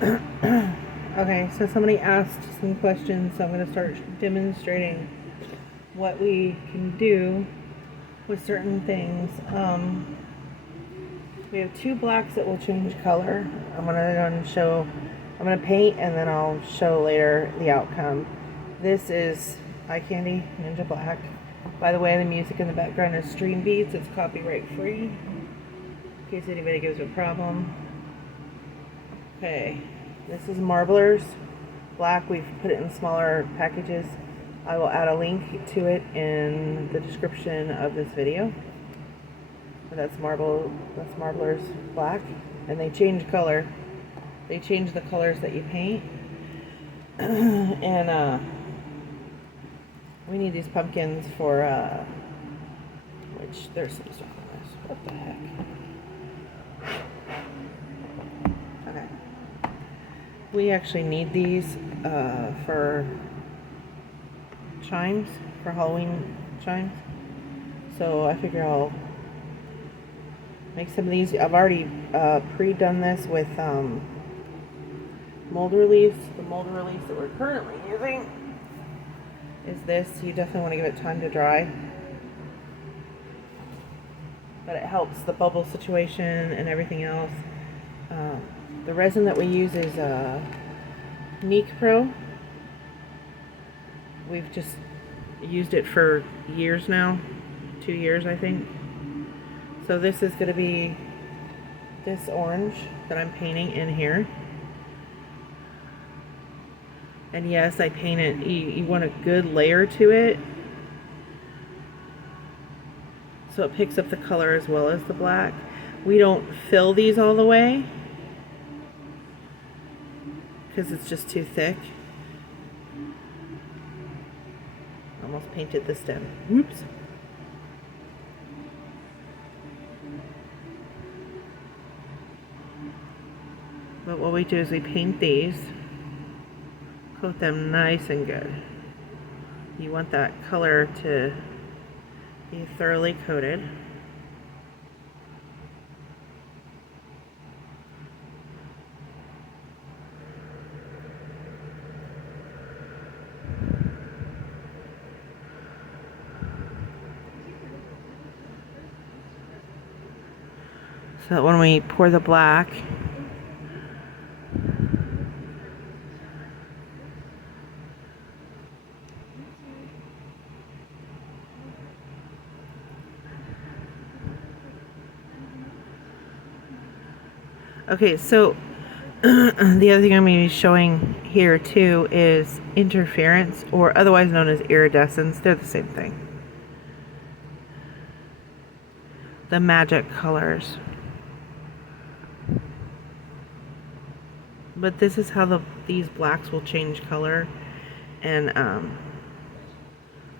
Okay, so somebody asked some questions, so I'm going to start demonstrating what we can do with certain things. We have two blacks that will change color. I'm going to paint and then I'll show later the outcome. This is Eye Candy Ninja Black. By the way, the music in the background is Stream Beats. It's copyright free, in case anybody gives a problem. Okay, this is Marblers Black. We've put it in smaller packages. I will add a link to it in the description of this video. That's Marblers Black, and they change color. They change the colors that you paint. And we need these pumpkins for which there's some stuff on this. What the heck? Okay. We actually need these for chimes, for Halloween chimes. So I figure I'll make some of these. I've already pre-done this with mold release. The mold release that we're currently using is this. You definitely want to give it time to dry. But it helps the bubble situation and everything else. The resin that we use is mica. We've just used it for years now. 2 years, I think. So this is going to be this orange that I'm painting in here. And yes, I paint it. You want a good layer to it, so it picks up the color as well as the black. We don't fill these all the way because it's just too thick. Almost painted the stem. Oops. But what we do is we paint these, coat them nice and good. You want that color to be thoroughly coated. So that when we pour the black, okay, so the other thing I'm going to be showing here too is interference, or otherwise known as iridescence. They're the same thing. The magic colors. But this is how these blacks will change color, and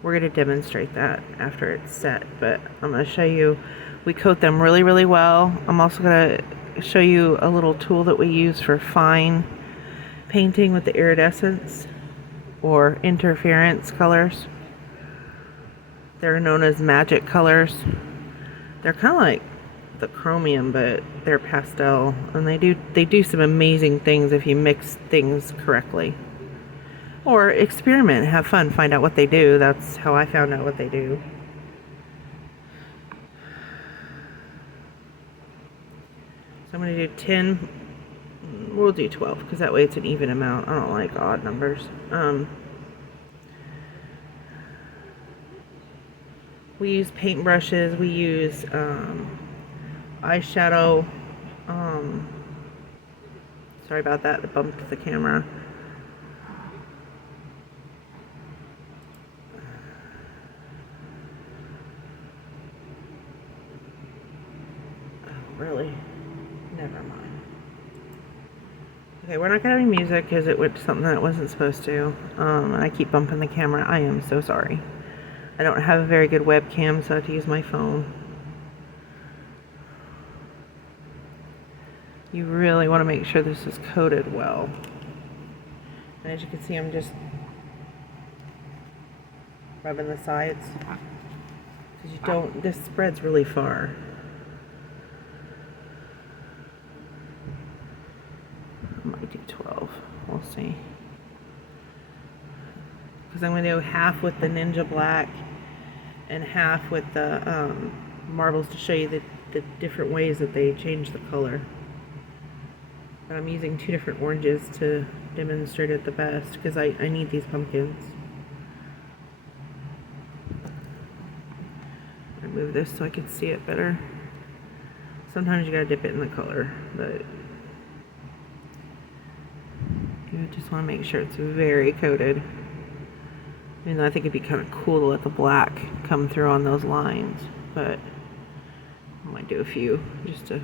we're going to demonstrate that after it's set. But I'm going to show you, we coat them really, really well. I'm also going to show you a little tool that we use for fine painting with the iridescence or interference colors. They're known as magic colors. They're kind of like the chromium, but they're pastel, and they do some amazing things if you mix things correctly. Or experiment, have fun, find out what they do. That's how I found out what they do. So I'm going to do 10, we'll do 12, because that way it's an even amount. I don't like odd numbers. We use paintbrushes, we use eyeshadow. Sorry about that, it bumped the camera. Oh, really? Never mind. Okay, we're not gonna have any music because it went to something that it wasn't supposed to. And I keep bumping the camera. I am so sorry. I don't have a very good webcam, so I have to use my phone. You really want to make sure this is coated well. And as you can see, I'm just rubbing the sides, because this spreads really far. Oh my do 12. We'll see. Because I'm going to do half with the Ninja Black and half with the marbles to show you the different ways that they change the color. But I'm using 2 different oranges to demonstrate it the best because I need these pumpkins. I move this so I can see it better. Sometimes you gotta dip it in the color, but you just want to make sure it's very coated. And I think it'd be kind of cool to let the black come through on those lines, but I might do a few just to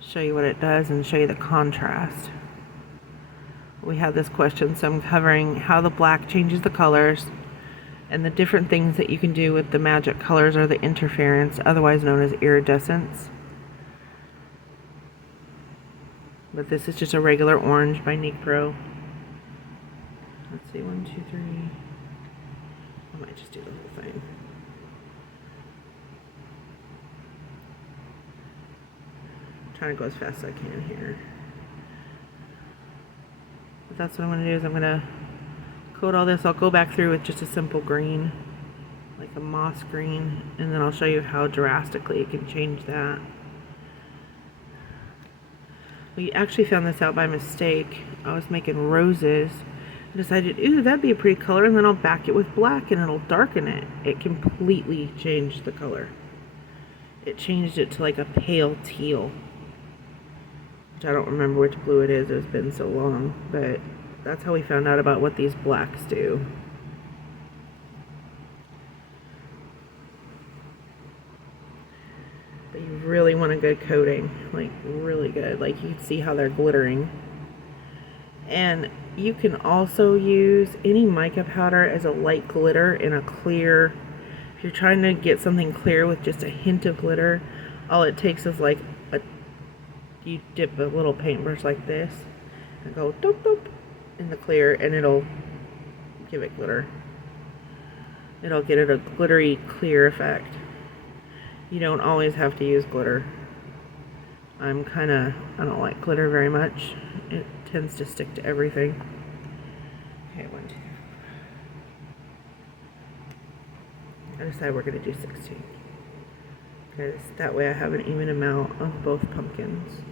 show you what it does and show you the contrast. We have this question, so I'm covering how the black changes the colors and the different things that you can do with the magic colors or the interference, otherwise known as iridescence. But this is just a regular orange by Nick Pro. Let's see, 1, 2, 3. I might just do the whole thing. I'm trying to go as fast as I can here. But that's what I'm going to do is I'm going to coat all this. I'll go back through with just a simple green, like a moss green, and then I'll show you how drastically you can change that. We actually found this out by mistake. I was making roses. I decided, ooh, that'd be a pretty color, and then I'll back it with black and it'll darken it. It completely changed the color. It changed it to like a pale teal, which I don't remember which blue it is. It's been so long, but that's how we found out about what these blacks do. But you really want a good coating, like really good. Like you can see how they're glittering. And you can also use any mica powder as a light glitter in a clear. If you're trying to get something clear with just a hint of glitter, all it takes is like you dip a little paintbrush like this and go doop doop in the clear, and it'll give it glitter. It'll get it a glittery clear effect. You don't always have to use glitter. I don't like glitter very much. It tends to stick to everything. Okay, 1, 2. I decided we're going to do 16. Because that way I have an even amount of both pumpkins.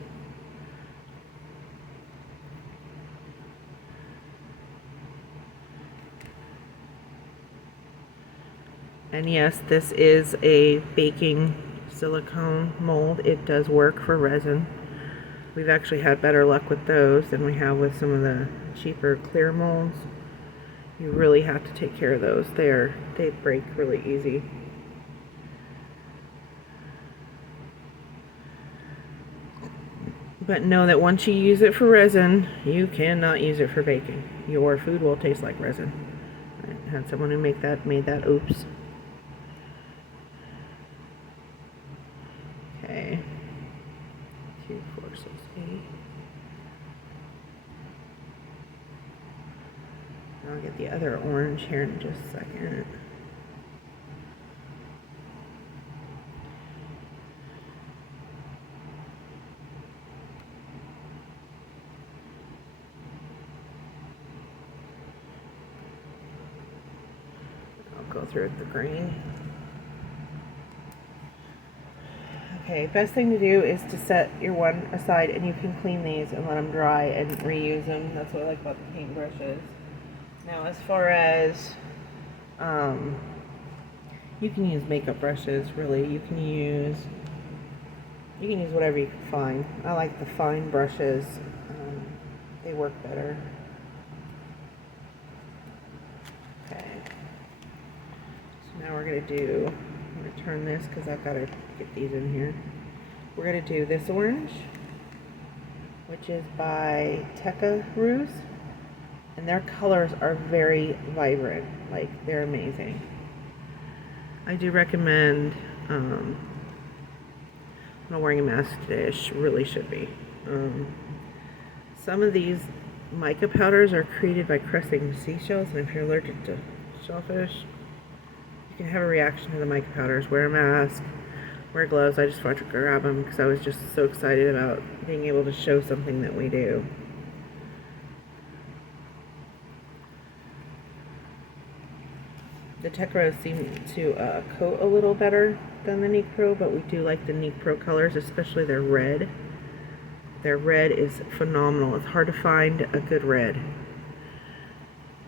And yes, this is a baking silicone mold. It does work for resin. We've actually had better luck with those than we have with some of the cheaper clear molds. You really have to take care of those. They break really easy. But know that once you use it for resin, you cannot use it for baking. Your food will taste like resin. I had someone who made that oops. Okay. 2, 4, 6, 8. I'll get the other orange here in just a second. I'll go through with the green. Okay, best thing to do is to set your one aside, and you can clean these and let them dry and reuse them. That's what I like about the paintbrushes. Now, as far as, you can use makeup brushes, really. You can use whatever you can find. I like the fine brushes. They work better. Okay. So now we're going to turn this because I've got to get these in here. We're going to do this orange, which is by Tekka Ruse. And their colors are very vibrant, like they're amazing. I do recommend, I'm not wearing a mask today, I really should be. Some of these mica powders are created by crushing seashells, and if you're allergic to shellfish, you can have a reaction to the mica powders. Wear a mask, wear gloves. I just wanted to grab them because I was just so excited about being able to show something that we do. The Tecros seem to coat a little better than the Necro, but we do like the Necro colors, especially their red. Their red is phenomenal. It's hard to find a good red.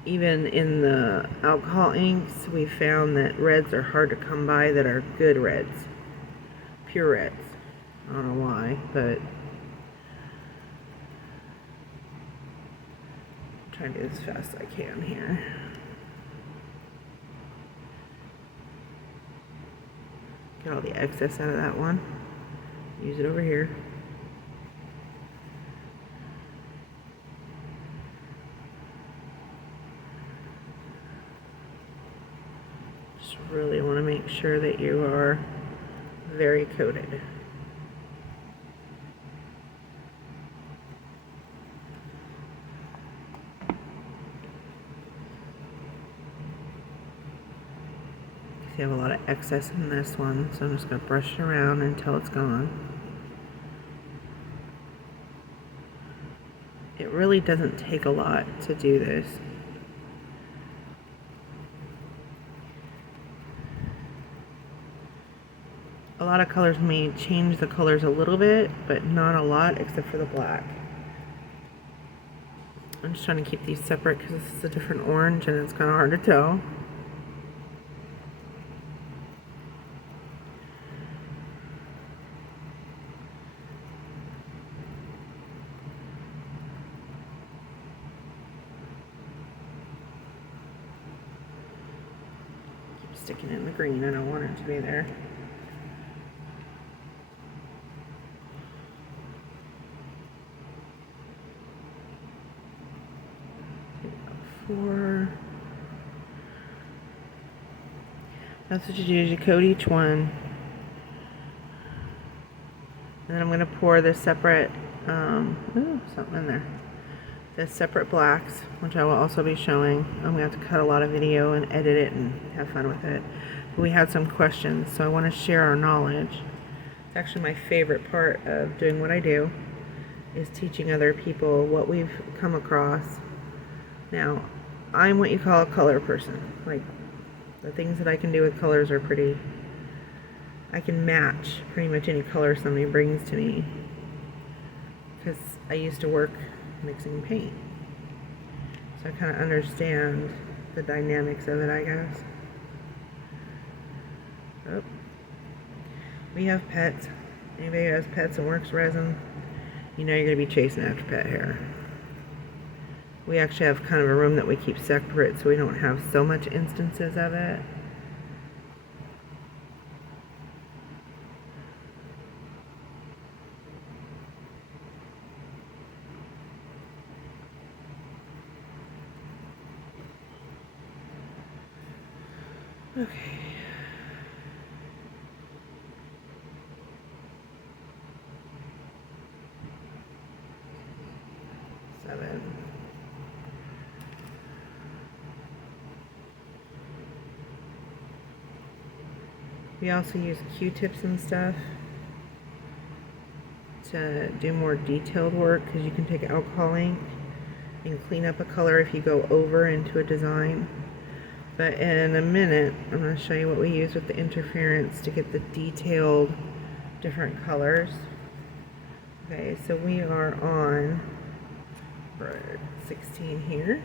Even in the alcohol inks, we found that reds are hard to come by that are good reds. Pure reds. I don't know why, but I'm trying to do as fast as I can here. Get all the excess out of that one. Use it over here. Just really want to make sure that you are very coated. I have a lot of excess in this one, so I'm just going to brush it around until it's gone. It really doesn't take a lot to do this. A lot of colors may change the colors a little bit, but not a lot except for the black. I'm just trying to keep these separate because this is a different orange and it's kind of hard to tell. Sticking it in the green. I don't want it to be there. Four. That's what you do is you coat each one. And then I'm going to pour the separate, something in there. The separate blacks, which I will also be showing. I'm going to have to cut a lot of video and edit it and have fun with it. But we had some questions, so I want to share our knowledge. It's actually my favorite part of doing what I do, is teaching other people what we've come across. Now, I'm what you call a color person. Like, the things that I can do with colors are pretty... I can match pretty much any color somebody brings to me. Because I used to work mixing paint. So I kind of understand the dynamics of it, I guess. Oh. We have pets. Anybody who has pets and works resin, you know you're going to be chasing after pet hair. We actually have kind of a room that we keep separate so we don't have so much instances of it. Okay. Seven. We also use Q-tips and stuff to do more detailed work, because you can take alcohol ink and clean up a color if you go over into a design. But in a minute, I'm going to show you what we use with the interference to get the detailed different colors. Okay, so we are on 16 here.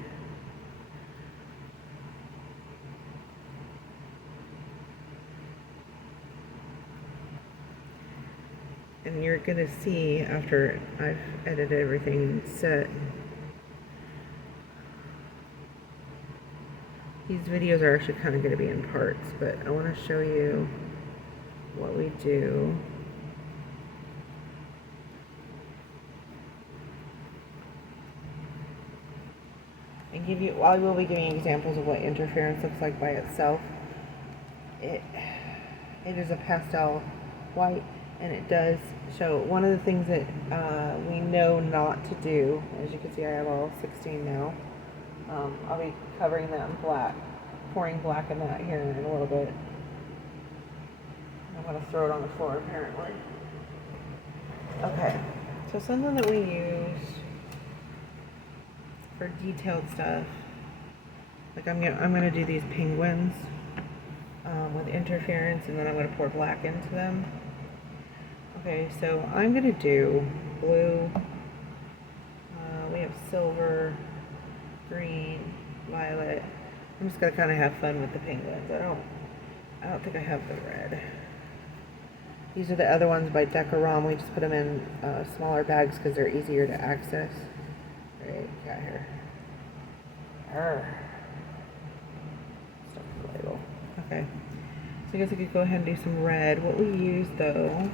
And you're going to see, after I've edited everything and set, these videos are actually kind of going to be in parts, but I want to show you what we do. And give you, I will be giving you examples of what interference looks like by itself. It is a pastel white, and it does show. One of the things that we know not to do, as you can see I have all 16 now, I'll be covering that in black, pouring black in that here in a little bit. I'm going to throw it on the floor apparently. Okay, so something that we use for detailed stuff Like I'm gonna do these penguins with interference, and then I'm gonna pour black into them. Okay, so I'm gonna do blue. We have silver, green, violet. I'm just gonna kind of have fun with the penguins. I don't think I have the red. These are the other ones by Decorum. We just put them in smaller bags because they're easier to access. Right, got here. Arr. Stuff the label. Okay. So I guess I could go ahead and do some red. What we use though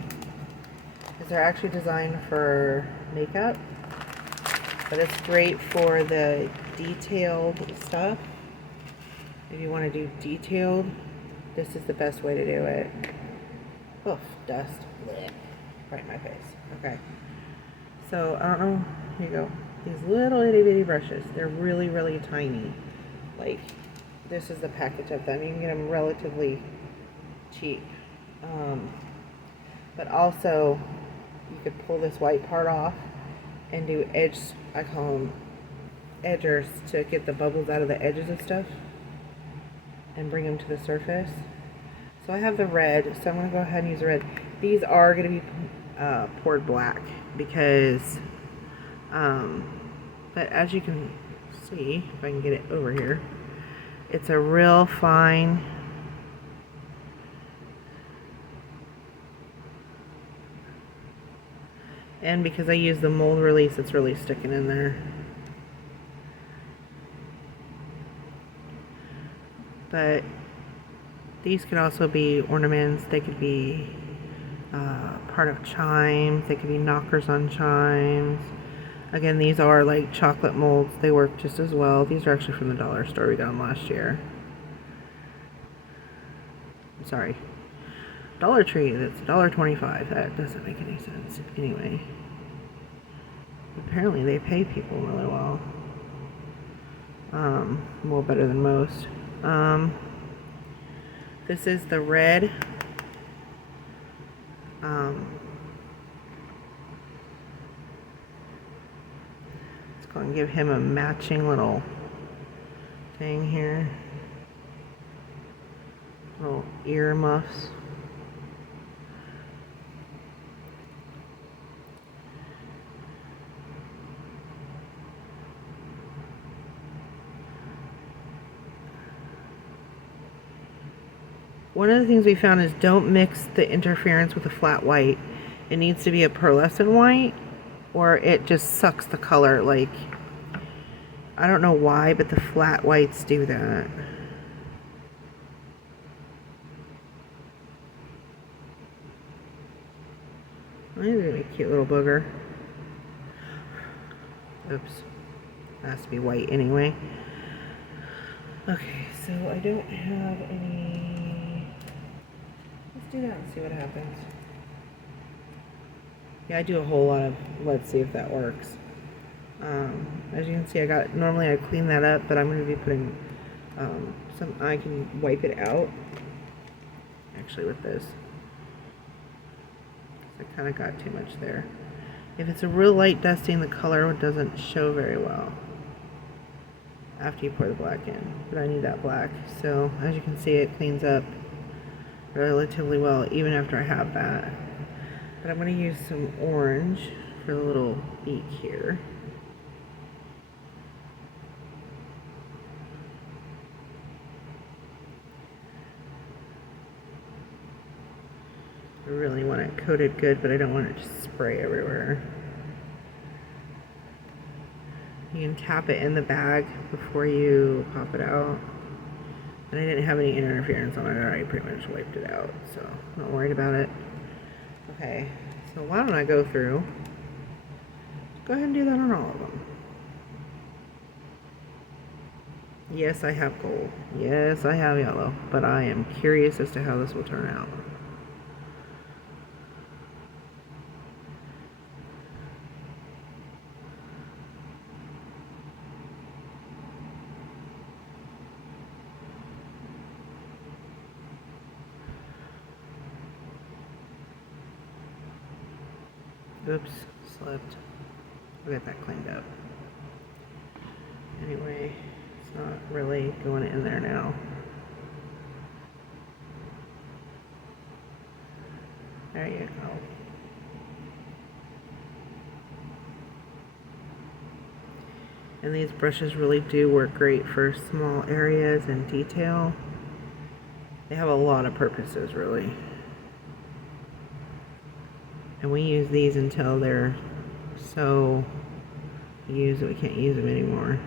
is they're actually designed for makeup, but it's great for the detailed stuff. If you want to do detailed, this is the best way to do it. Oof, dust. Blech. Right in my face. Okay. So, I don't know. Here you go. These little itty bitty brushes. They're really, really tiny. Like, this is the package of them. You can get them relatively cheap. But also, you could pull this white part off and do I call them edgers, to get the bubbles out of the edges of stuff and bring them to the surface. So I have the red, so I'm going to go ahead and use the red. These are going to be poured black because, but as you can see, if I can get it over here, it's a real fine, and because I use the mold release, it's really sticking in there. But these could also be ornaments. They could be part of chimes. They could be knockers on chimes. Again, these are like chocolate molds. They work just as well. These are actually from the dollar store. We got them last year. I'm sorry. Dollar Tree, that's $1.25. That doesn't make any sense. Anyway. Apparently they pay people really well. Well, better than most. This is the red. Let's go and give him a matching little thing here. Little ear muffs. One of the things we found is don't mix the interference with a flat white. It needs to be a pearlescent white or it just sucks the color. Like, I don't know why, but the flat whites do that. Oh, he's gonna be a cute little booger. Oops. Has to be white anyway. Okay, so I don't have any. Let's do that and see what happens. Yeah, I do a whole lot of, let's see if that works. As you can see, normally I clean that up, but I'm going to be putting I can wipe it out, actually, with this. I kind of got too much there. If it's a real light dusting, the color doesn't show very well after you pour the black in, but I need that black. So as you can see, it cleans up relatively well even after I have that. But I'm going to use some orange for the little beak here. I really want it coated good, but I don't want it to spray everywhere. You can tap it in the bag before you pop it out. And I didn't have any interference on it. I already pretty much wiped it out, so I'm not worried about it. Okay, so why don't I go through? Go ahead and do that on all of them. Yes, I have gold. Yes, I have yellow. But I am curious as to how this will turn out. Oops, slipped. We'll get that cleaned up. Anyway, it's not really paint going in there now. There you go. And these brushes really do work great for small areas and detail. They have a lot of purposes, really. And we use these until they're so used that we can't use them anymore.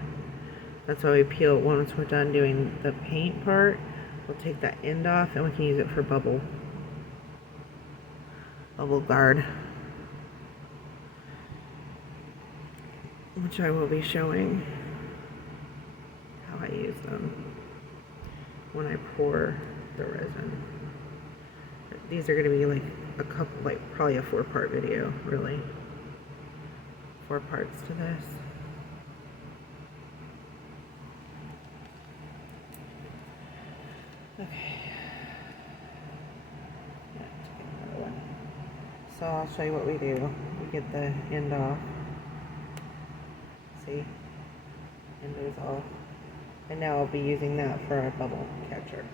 That's why we peel, once we're done doing the paint part, we'll take that end off and we can use it for bubble guard, which I will be showing how I use them when I pour the resin. These are going to be like a couple, like probably a 4-part video, really. 4 parts to this. Okay. So I'll show you what we do. We get the end off. See? End goes off. And now I'll be using that for a bubble catcher,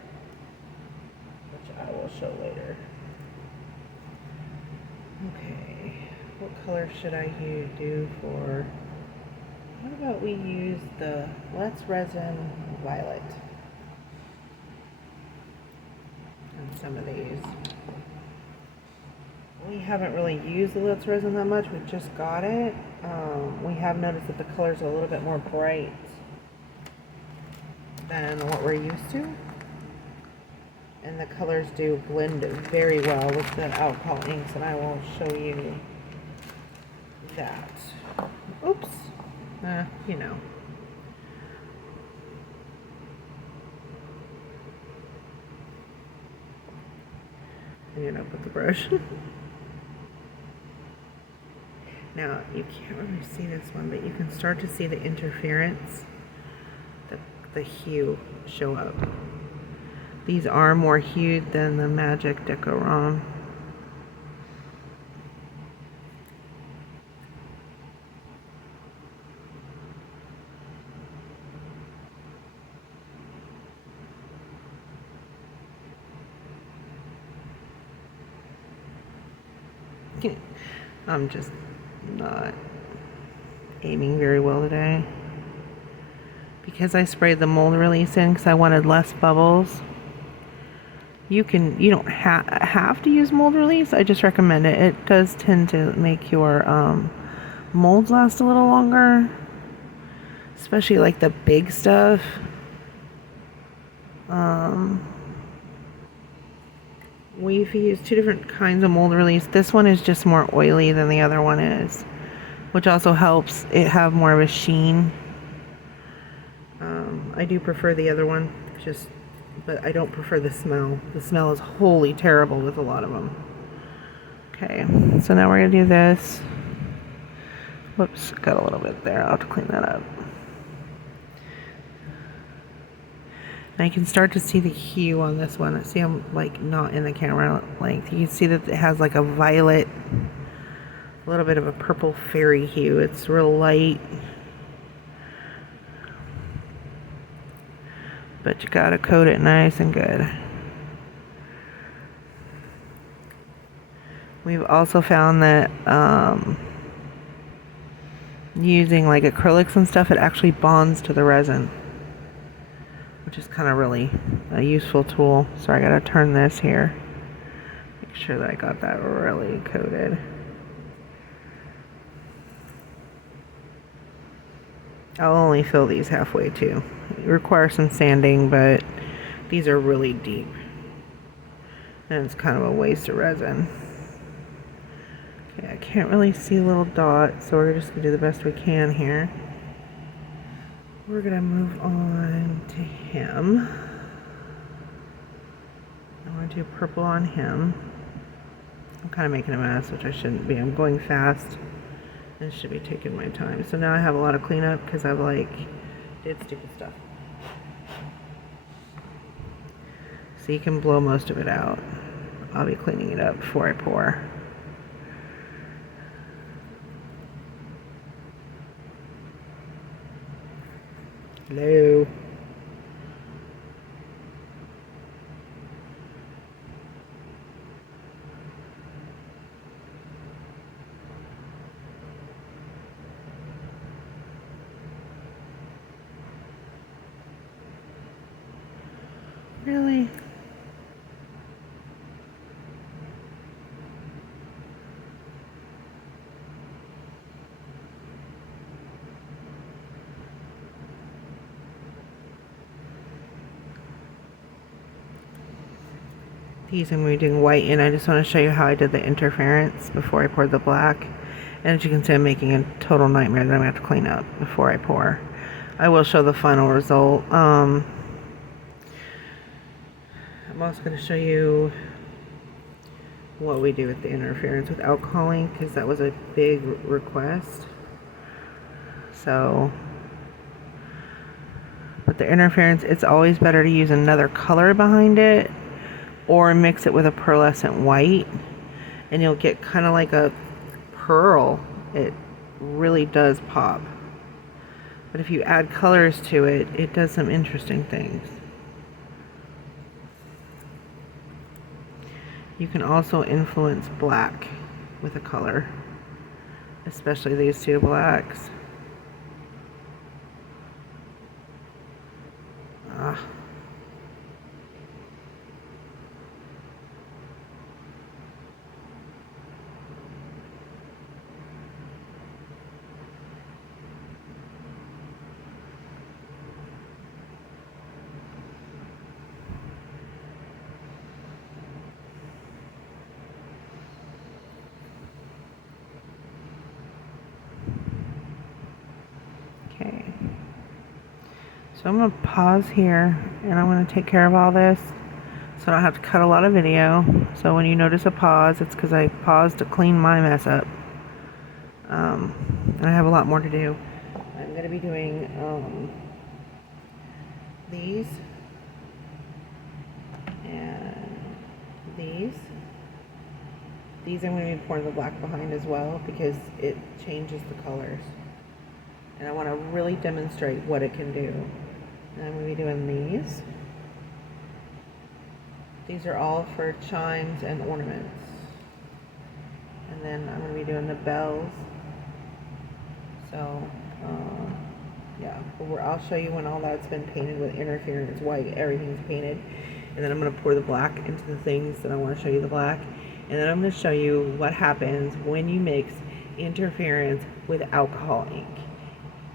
which I will show later. Okay. What color should I do for... How about we use the Let's Resin Violet on some of these. We haven't really used the Let's Resin that much. We just got it. We have noticed that the colors are a little bit more bright than what we're used to. And the colors do blend very well with the alcohol inks, and I will show you that. Oops. You know. I ended up with the brush. Now, you can't really see this one, but you can start to see the interference, the hue show up. These are more hued than the Magic Decorum. I'm just not aiming very well today because I sprayed the mold release in because I wanted less bubbles. You don't have to use mold release. I just recommend it. It does tend to make your molds last a little longer, especially like the big stuff. We've used 2 different kinds of mold release. This one is just more oily than the other one is, which also helps it have more of a sheen. I do prefer the other one, but I don't prefer the smell. The smell is wholly terrible with a lot of them. Okay, so now we're gonna do this. Whoops, got a little bit there. I'll have to clean that up. And I can start to see the hue on this one. See, I'm like not in the camera length. You can see that it has like a violet, a little bit of a purple fairy hue. It's real light. But you gotta coat it nice and good. We've also found that using like acrylics and stuff, it actually bonds to the resin, which is kind of really a useful tool. So I gotta turn this here. Make sure that I got that really coated. I'll only fill these halfway too. It requires some sanding, but these are really deep. And it's kind of a waste of resin. Okay, I can't really see little dots, so we're just gonna do the best we can here. We're gonna move on to him. I want to do purple on him. I'm kind of making a mess, which I shouldn't be. I'm going fast. I should be taking my time. So now I have a lot of cleanup because I've did stupid stuff. So you can blow most of it out. I'll be cleaning it up before I pour. Hello. Really? These I'm doing white in. I just want to show you how I did the interference before I poured the black. And as you can see, I'm making a total nightmare that I'm going to have to clean up before I pour. I will show the final result. I'm also going to show you what we do with the interference with alcohol ink, because that was a big request. So, but the interference, it's always better to use another color behind it or mix it with a pearlescent white, and you'll get kind of like a pearl. It really does pop. But if you add colors to it, it does some interesting things. You can also influence black with a color, especially these two blacks. Okay, so I'm going to pause here and I'm going to take care of all this so I don't have to cut a lot of video. So when you notice a pause, it's because I paused to clean my mess up. And I have a lot more to do. I'm going to be doing these and these. These I'm going to be pouring the black behind as well because it changes the colors. And I want to really demonstrate what it can do. And I'm going to be doing these. These are all for chimes and ornaments. And then I'm going to be doing the bells. So, yeah, I'll show you when all that's been painted with interference white, everything's painted. And then I'm going to pour the black into the things that I want to show you the black. And then I'm going to show you what happens when you mix interference with alcohol ink.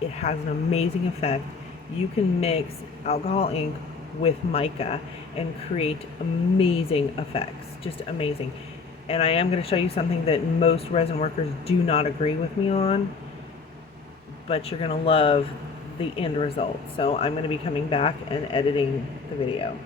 It has an amazing effect. You can mix alcohol ink with mica and create amazing effects, just amazing. And I am going to show you something that most resin workers do not agree with me on, but you're going to love the end result. So I'm going to be coming back and editing the video.